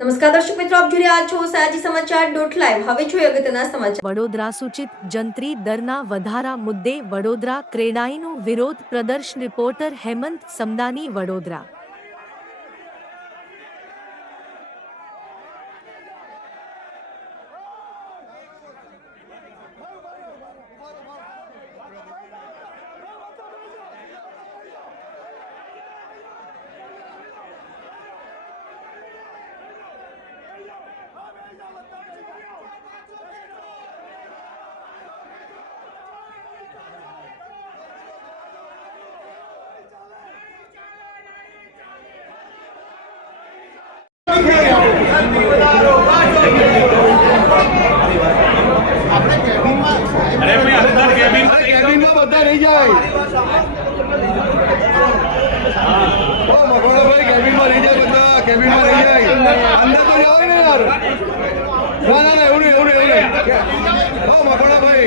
નમસ્કાર દર્શક મિત્રો, આપ જોઈ રહ્યા છો સયાજી સમાચાર .live. હવે જોઈએ અગત્યના સમાચાર. વડોદરા સૂચિત જંત્રી દરના વધારા મુદ્દે વડોદરા ક્રેડાઈનો વિરોધ પ્રદર્શન. રિપોર્ટર હેમંત સમદાની, વડોદરા. अरे भाई अंदर केबिन में बता नहीं जाए। ओ मकोड़ा भाई केबिन में नहीं जाए, बता केबिन में नहीं जाए, अंदर तो जाओ ना यार। ना ना ना उन्हें उन्हें उन्हें ओ मकोड़ा भाई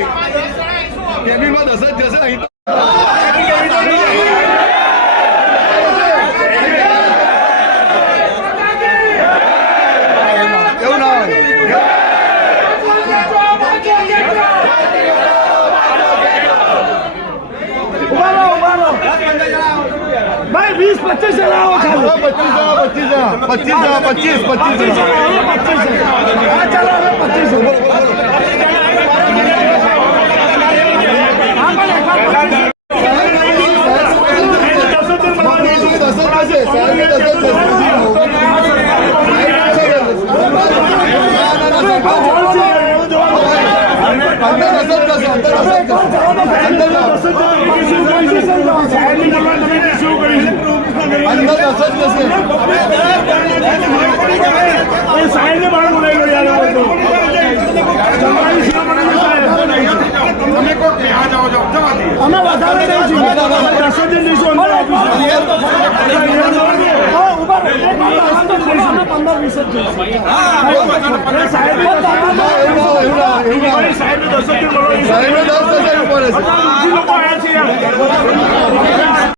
केबिन में 10 जैसे नहीं भाई 20-25 चलाओ खाली 25 चलो 25 साइड में बाहर बोलेगा यार हमें बता रहे नहीं चाहिए 10 दिन नहीं सुन रहा ऊपर 15-20 साइड में 10 दिन